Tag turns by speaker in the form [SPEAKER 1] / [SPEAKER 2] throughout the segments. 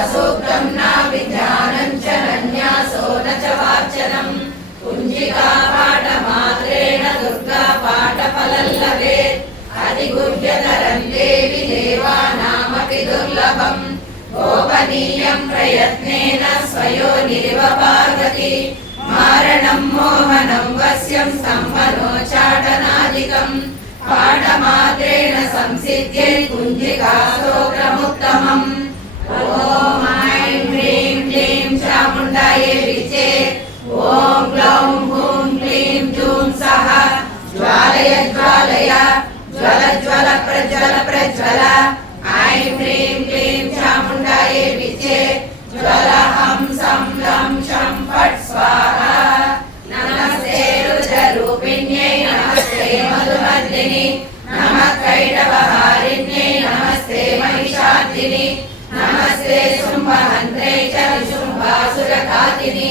[SPEAKER 1] అసూక్తం నా విజ్ఞానం చ నన్యాసో న చ వాచనం పుంజికా పాఠ మాత్రేణ దుర్గా పాఠ ఫలల్లవే అది గుహ్యతరం దేవి దేవానామపి దుర్లభం. గోపనీయం ప్రయత్నేన స్వయో పాఠమాత్రేణ సంసిద్ధ్యై కుంజికా జ్వల జ్వల ప్రజ్వల ప్రజ్వల. ఐం హ్రీం క్లీం చాముండాయే విచే జ్వల హం సం లం శం ఫట్ స్వాహ. నమస్తే రుజ రూపిణ్యై నమస్తే మధుమర్దిని. నమ కైటవహారిణ్యై నమస్తే మహిషాదిని నమస్తే శుంభహంత్రై చ విశుంభాసురఘాతిని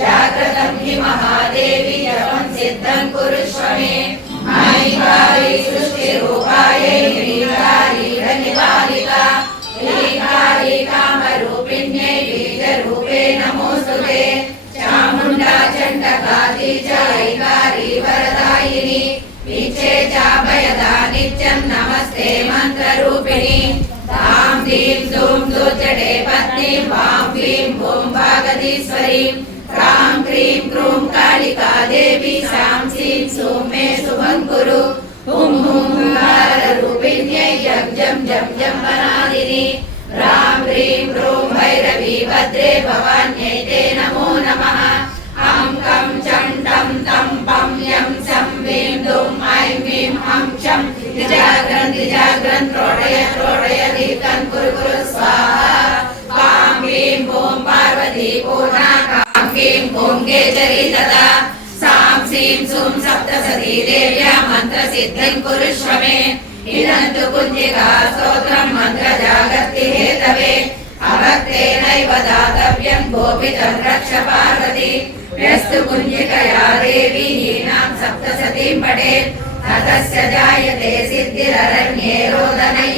[SPEAKER 1] జాగ్రతం హి మహాదేవి జపం సిద్ధం కురుష్వమే మై వారి స్వరూపే చాముండా చండకాది చైకారి వరదాయిని విచ్చే చాభయదా నిత్యం నమస్తే మంత్రరూపిణి తాం దీం దూం దూచడే పత్ని వాం క్లీం ఓం భాగదీశ్వరి రాం క్రీం క్రూం కాళికా దేవి సాం సీం సోమే శుభం కురు హుం హుం రూపిణ్యై జం జం జం జం వనాదిని రాం ह्रां ह्रीं ह्रूं भैरवी भद्रे भवान्यै ते नमो नमः अं कं चं टं तं पं यं सं वीं दुं ऐं वीं हं चं दिजाग्रन् दिजाग्रन् त्रोडय त्रोडय दीप्तं कुरु कुरु स्वाहा वां क्लीं भूं पार्वती पूर्णा कां क्लीं भूं केचरी तदा सां सीं सूं सप्तसती देव्या मन्त्रसिद्धिं कुरुष्व मे इदन्तु कुञ्जिका स्तोत्रं मन्त्रजागर्ति हेतवे अभक्तेनैव दातव्यं गोपितं रक्ष पार्वती व्यस्तु कुञ्जिकया देवी हीनां सप्तसतीं पठेत् हतस्य जायते सिद्धिररण्ये रोदनैः